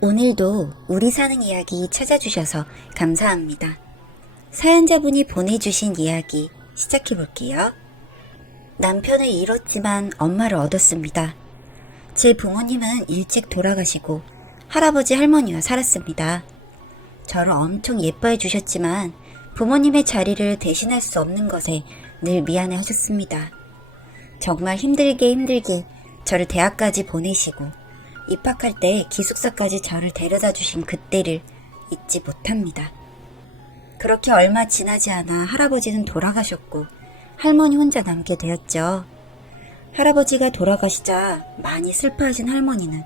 오늘도 우리 사는 이야기 찾아주셔서 감사합니다. 사연자분이 보내주신 이야기 시작해볼게요. 남편을 잃었지만 엄마를 얻었습니다. 제 부모님은 일찍 돌아가시고 할아버지 할머니와 살았습니다. 저를 엄청 예뻐해 주셨지만 부모님의 자리를 대신할 수 없는 것에 늘 미안해 하셨습니다. 정말 힘들게 저를 대학까지 보내시고 입학할 때 기숙사까지 저를 데려다 주신 그때를 잊지 못합니다. 그렇게 얼마 지나지 않아 할아버지는 돌아가셨고 할머니 혼자 남게 되었죠. 할아버지가 돌아가시자 많이 슬퍼하신 할머니는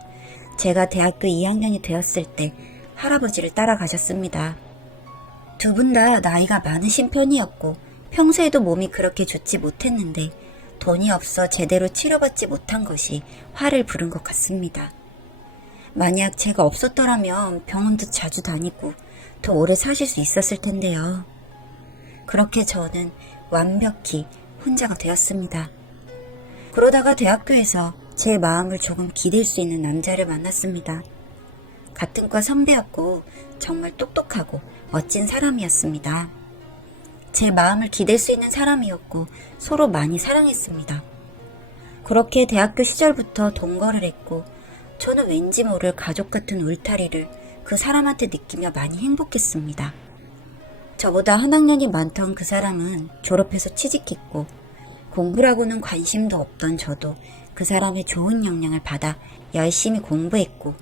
제가 대학교 2학년이 되었을 때 할아버지를 따라가셨습니다. 두 분 다 나이가 많으신 편이었고 평소에도 몸이 그렇게 좋지 못했는데 돈이 없어 제대로 치료받지 못한 것이 화를 부른 것 같습니다. 만약 제가 없었더라면 병원도 자주 다니고 더 오래 사실 수 있었을 텐데요. 그렇게 저는 완벽히 혼자가 되었습니다. 그러다가 대학교에서 제 마음을 조금 기댈 수 있는 남자를 만났습니다. 같은 과 선배였고 정말 똑똑하고 멋진 사람이었습니다. 제 마음을 기댈 수 있는 사람이었고 서로 많이 사랑했습니다. 그렇게 대학교 시절부터 동거를 했고 저는 왠지 모를 가족 같은 울타리를 그 사람한테 느끼며 많이 행복했습니다. 저보다 한 학년이 많던 그 사람은 졸업해서 취직했고 공부라고는 관심도 없던 저도 그 사람의 좋은 영향을 받아 열심히 공부했고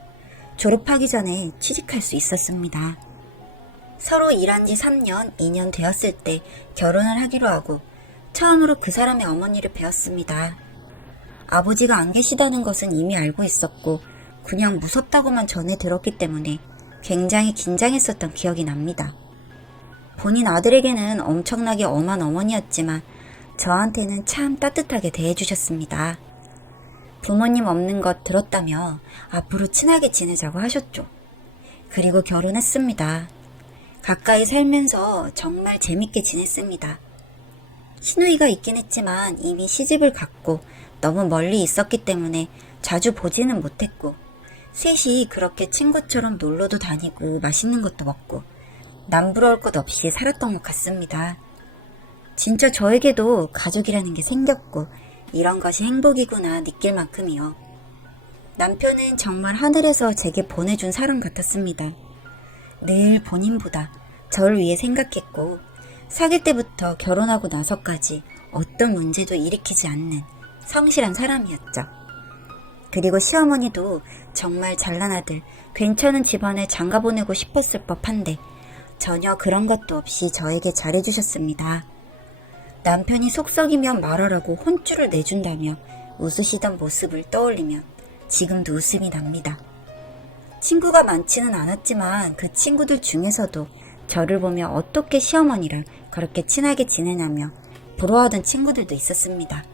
졸업하기 전에 취직할 수 있었습니다. 서로 일한 지 3년, 2년 되었을 때 결혼을 하기로 하고 처음으로 그 사람의 어머니를 뵈었습니다. 아버지가 안 계시다는 것은 이미 알고 있었고 그냥 무섭다고만 전해 들었기 때문에 굉장히 긴장했었던 기억이 납니다. 본인 아들에게는 엄청나게 엄한 어머니였지만 저한테는 참 따뜻하게 대해주셨습니다. 부모님 없는 것 들었다며 앞으로 친하게 지내자고 하셨죠. 그리고 결혼했습니다. 가까이 살면서 정말 재밌게 지냈습니다. 시누이가 있긴 했지만 이미 시집을 갔고 너무 멀리 있었기 때문에 자주 보지는 못했고 셋이 그렇게 친구처럼 놀러도 다니고 맛있는 것도 먹고 남부러울 것 없이 살았던 것 같습니다. 진짜 저에게도 가족이라는 게 생겼고 이런 것이 행복이구나 느낄 만큼이요. 남편은 정말 하늘에서 제게 보내준 사람 같았습니다. 늘 본인보다 저를 위해 생각했고 사귈 때부터 결혼하고 나서까지 어떤 문제도 일으키지 않는 성실한 사람이었죠. 그리고 시어머니도 정말 잘난 아들, 괜찮은 집안에 장가보내고 싶었을 법한데 전혀 그런 것도 없이 저에게 잘해주셨습니다. 남편이 속썩이면 말하라고 혼쭐을 내준다며 웃으시던 모습을 떠올리면 지금도 웃음이 납니다. 친구가 많지는 않았지만 그 친구들 중에서도 저를 보며 어떻게 시어머니랑 그렇게 친하게 지내냐며 부러워하던 친구들도 있었습니다.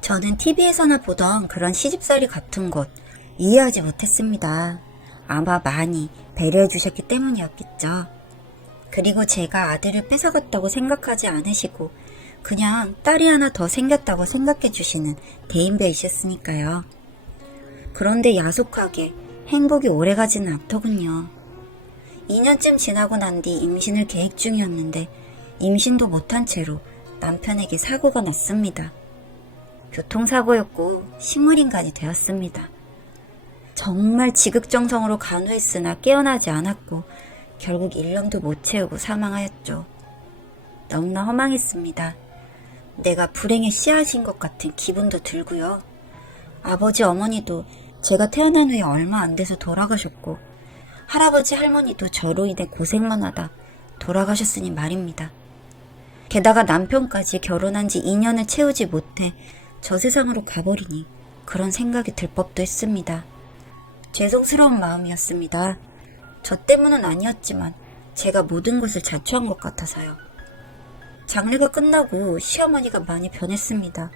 저는 TV에서나 보던 그런 시집살이 같은 곳 이해하지 못했습니다. 아마 많이 배려해 주셨기 때문이었겠죠. 그리고 제가 아들을 뺏어갔다고 생각하지 않으시고 그냥 딸이 하나 더 생겼다고 생각해 주시는 대인배이셨으니까요. 그런데 야속하게 행복이 오래가지는 않더군요. 2년쯤 지나고 난 뒤 임신을 계획 중이었는데 임신도 못한 채로 남편에게 사고가 났습니다. 교통사고였고 식물인간이 되었습니다. 정말 지극정성으로 간호했으나 깨어나지 않았고 결국 1년도 못 채우고 사망하였죠. 너무나 허망했습니다. 내가 불행의 씨앗인 것 같은 기분도 들고요. 아버지 어머니도 제가 태어난 후에 얼마 안 돼서 돌아가셨고 할아버지 할머니도 저로 인해 고생만 하다 돌아가셨으니 말입니다. 게다가 남편까지 결혼한 지 2년을 채우지 못해 저 세상으로 가버리니 그런 생각이 들 법도 했습니다. 죄송스러운 마음이었습니다. 저 때문은 아니었지만 제가 모든 것을 자초한 것 같아서요. 장례가 끝나고 시어머니가 많이 변했습니다.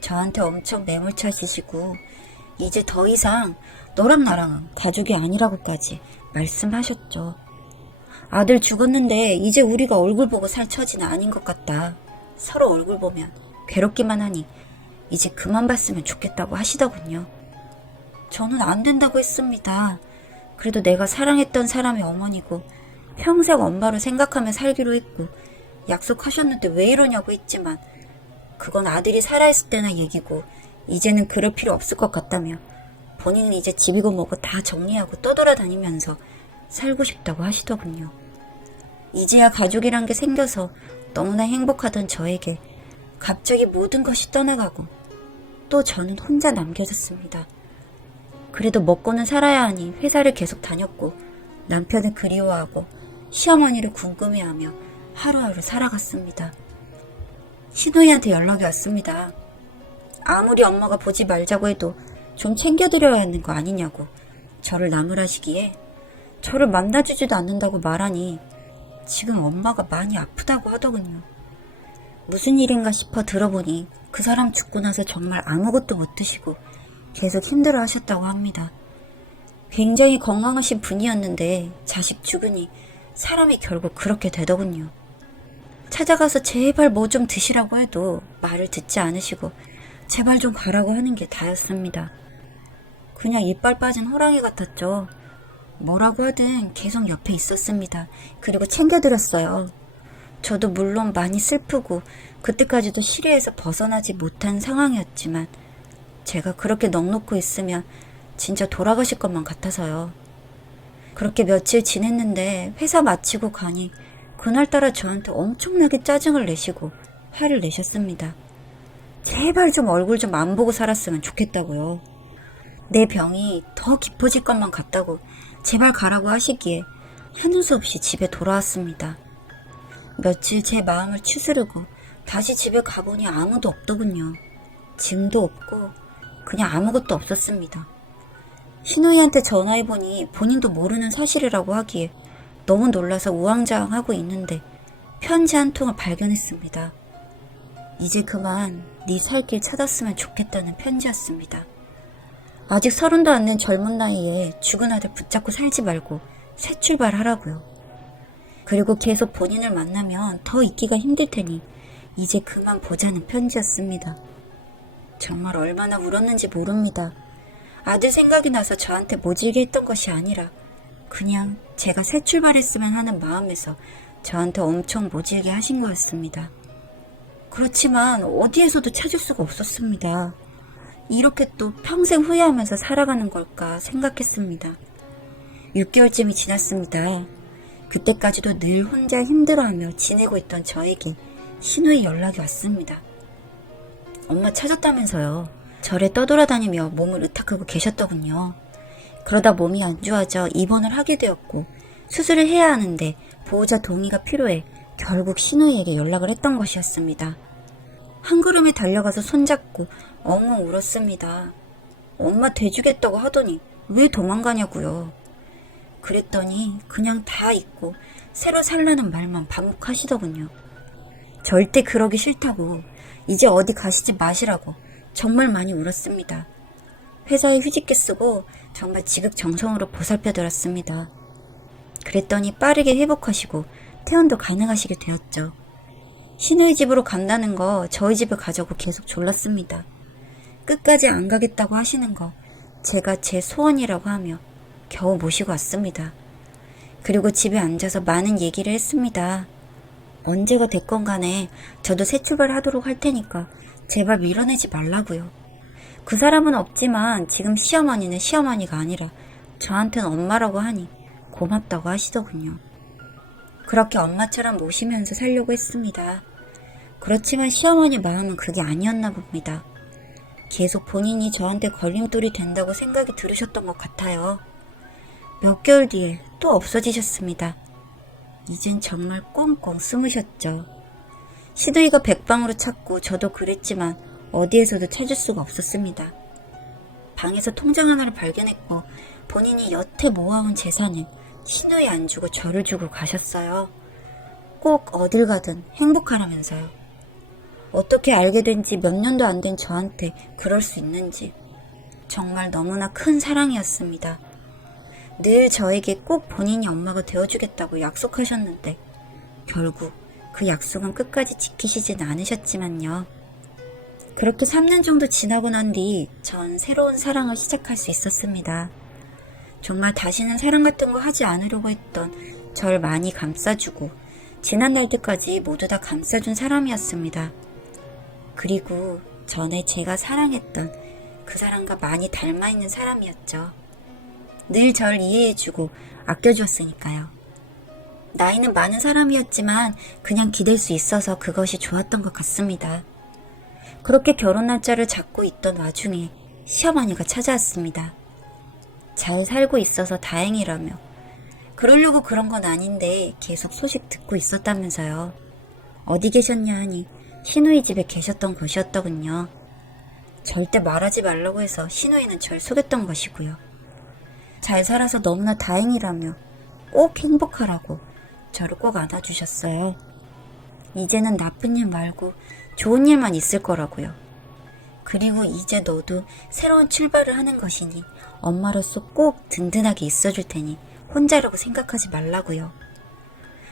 저한테 엄청 매몰차시시고 이제 더 이상 너랑 나랑 가족이 아니라고까지 말씀하셨죠. 아들 죽었는데 이제 우리가 얼굴 보고 살 처지는 아닌 것 같다. 서로 얼굴 보면 괴롭기만 하니 이제 그만 봤으면 좋겠다고 하시더군요. 저는 안 된다고 했습니다. 그래도 내가 사랑했던 사람의 어머니고 평생 엄마로 생각하며 살기로 했고 약속하셨는데 왜 이러냐고 했지만 그건 아들이 살아있을 때나 얘기고 이제는 그럴 필요 없을 것 같다며 본인은 이제 집이고 뭐고 다 정리하고 떠돌아다니면서 살고 싶다고 하시더군요. 이제야 가족이란 게 생겨서 너무나 행복하던 저에게 갑자기 모든 것이 떠나가고 또 저는 혼자 남겨졌습니다. 그래도 먹고는 살아야 하니 회사를 계속 다녔고 남편을 그리워하고 시어머니를 궁금해하며 하루하루 살아갔습니다. 신우이한테 연락이 왔습니다. 아무리 엄마가 보지 말자고 해도 좀 챙겨드려야 하는 거 아니냐고 저를 나무라시기에 저를 만나주지도 않는다고 말하니 지금 엄마가 많이 아프다고 하더군요. 무슨 일인가 싶어 들어보니 그 사람 죽고 나서 정말 아무것도 못 드시고 계속 힘들어 하셨다고 합니다. 굉장히 건강하신 분이었는데 자식 죽으니 사람이 결국 그렇게 되더군요. 찾아가서 제발 뭐 좀 드시라고 해도 말을 듣지 않으시고 제발 좀 가라고 하는 게 다였습니다. 그냥 이빨 빠진 호랑이 같았죠. 뭐라고 하든 계속 옆에 있었습니다. 그리고 챙겨드렸어요. 저도 물론 많이 슬프고 그때까지도 시리에서 벗어나지 못한 상황이었지만 제가 그렇게 넋놓고 있으면 진짜 돌아가실 것만 같아서요. 그렇게 며칠 지냈는데 회사 마치고 가니 그날따라 저한테 엄청나게 짜증을 내시고 화를 내셨습니다. 제발 좀 얼굴 좀 안 보고 살았으면 좋겠다고요. 내 병이 더 깊어질 것만 같다고 제발 가라고 하시기에 하는 수 없이 집에 돌아왔습니다. 며칠 제 마음을 추스르고 다시 집에 가보니 아무도 없더군요. 짐도 없고 그냥 아무것도 없었습니다. 신우이한테 전화해보니 본인도 모르는 사실이라고 하기에 너무 놀라서 우왕좌왕하고 있는데 편지 한 통을 발견했습니다. 이제 그만 네 살 길 찾았으면 좋겠다는 편지였습니다. 아직 30도 안 된 젊은 나이에 죽은 아들 붙잡고 살지 말고 새 출발하라고요. 그리고 계속 본인을 만나면 더 있기가 힘들 테니 이제 그만 보자는 편지였습니다. 정말 얼마나 울었는지 모릅니다. 아들 생각이 나서 저한테 모질게 했던 것이 아니라 그냥 제가 새 출발했으면 하는 마음에서 저한테 엄청 모질게 하신 거였습니다. 그렇지만 어디에서도 찾을 수가 없었습니다. 이렇게 또 평생 후회하면서 살아가는 걸까 생각했습니다. 6개월쯤이 지났습니다. 그때까지도 늘 혼자 힘들어하며 지내고 있던 저에게 신우의 연락이 왔습니다. 엄마 찾았다면서요. 절에 떠돌아다니며 몸을 으탁하고 계셨더군요. 그러다 몸이 안 좋아져 입원을 하게 되었고 수술을 해야 하는데 보호자 동의가 필요해 결국 신우이에게 연락을 했던 것이었습니다. 한 걸음에 달려가서 손잡고 엉엉 울었습니다. 엄마 돼주겠다고 하더니 왜 도망가냐고요. 그랬더니 그냥 다 잊고 새로 살라는 말만 반복하시더군요. 절대 그러기 싫다고 이제 어디 가시지 마시라고 정말 많이 울었습니다. 회사에 휴직기 쓰고 정말 지극정성으로 보살펴드렸습니다. 그랬더니 빠르게 회복하시고 퇴원도 가능하시게 되었죠. 신우이 집으로 간다는 거 저희 집에 가자고 계속 졸랐습니다. 끝까지 안 가겠다고 하시는 거 제가 제 소원이라고 하며 겨우 모시고 왔습니다. 그리고 집에 앉아서 많은 얘기를 했습니다. 언제가 됐건 간에 저도 새 출발하도록 할 테니까 제발 밀어내지 말라고요. 그 사람은 없지만 지금 시어머니는 시어머니가 아니라 저한테는 엄마라고 하니 고맙다고 하시더군요. 그렇게 엄마처럼 모시면서 살려고 했습니다. 그렇지만 시어머니 마음은 그게 아니었나 봅니다. 계속 본인이 저한테 걸림돌이 된다고 생각이 들으셨던 것 같아요. 몇 개월 뒤에 또 없어지셨습니다. 이젠 정말 꽁꽁 숨으셨죠. 시누이가 백방으로 찾고 저도 그랬지만 어디에서도 찾을 수가 없었습니다. 방에서 통장 하나를 발견했고 본인이 여태 모아온 재산을 시누이 안 주고 저를 주고 가셨어요. 꼭 어딜 가든 행복하라면서요. 어떻게 알게 된지 몇 년도 안 된 저한테 그럴 수 있는지 정말 너무나 큰 사랑이었습니다. 늘 저에게 꼭 본인이 엄마가 되어주겠다고 약속하셨는데 결국 그 약속은 끝까지 지키시진 않으셨지만요. 그렇게 3년 정도 지나고 난 뒤 전 새로운 사랑을 시작할 수 있었습니다. 정말 다시는 사랑 같은 거 하지 않으려고 했던 절 많이 감싸주고 지난 날들까지 모두 다 감싸준 사람이었습니다. 그리고 전에 제가 사랑했던 그 사람과 많이 닮아있는 사람이었죠. 늘 절 이해해주고 아껴주었으니까요. 나이는 많은 사람이었지만 그냥 기댈 수 있어서 그것이 좋았던 것 같습니다. 그렇게 결혼 날짜를 잡고 있던 와중에 시어머니가 찾아왔습니다. 잘 살고 있어서 다행이라며 그러려고 그런 건 아닌데 계속 소식 듣고 있었다면서요. 어디 계셨냐 하니 시누이 집에 계셨던 것이었더군요. 절대 말하지 말라고 해서 시누이는 절 속였던 것이고요. 잘 살아서 너무나 다행이라며 꼭 행복하라고 저를 꼭 안아주셨어요. 이제는 나쁜 일 말고 좋은 일만 있을 거라고요. 그리고 이제 너도 새로운 출발을 하는 것이니 엄마로서 꼭 든든하게 있어줄 테니 혼자라고 생각하지 말라고요.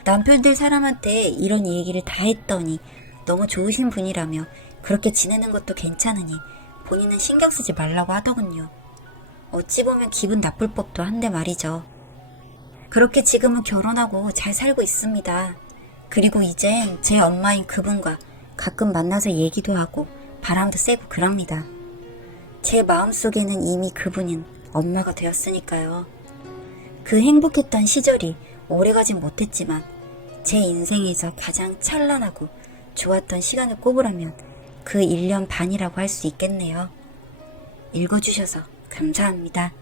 남편들 사람한테 이런 얘기를 다 했더니 너무 좋으신 분이라며 그렇게 지내는 것도 괜찮으니 본인은 신경 쓰지 말라고 하더군요. 어찌 보면 기분 나쁠 법도 한데 말이죠. 그렇게 지금은 결혼하고 잘 살고 있습니다. 그리고 이젠 제 엄마인 그분과 가끔 만나서 얘기도 하고 바람도 쐬고 그럽니다. 제 마음속에는 이미 그분인 엄마가 되었으니까요. 그 행복했던 시절이 오래가진 못했지만 제 인생에서 가장 찬란하고 좋았던 시간을 꼽으라면 그 1년 반이라고 할 수 있겠네요. 읽어주셔서 감사합니다.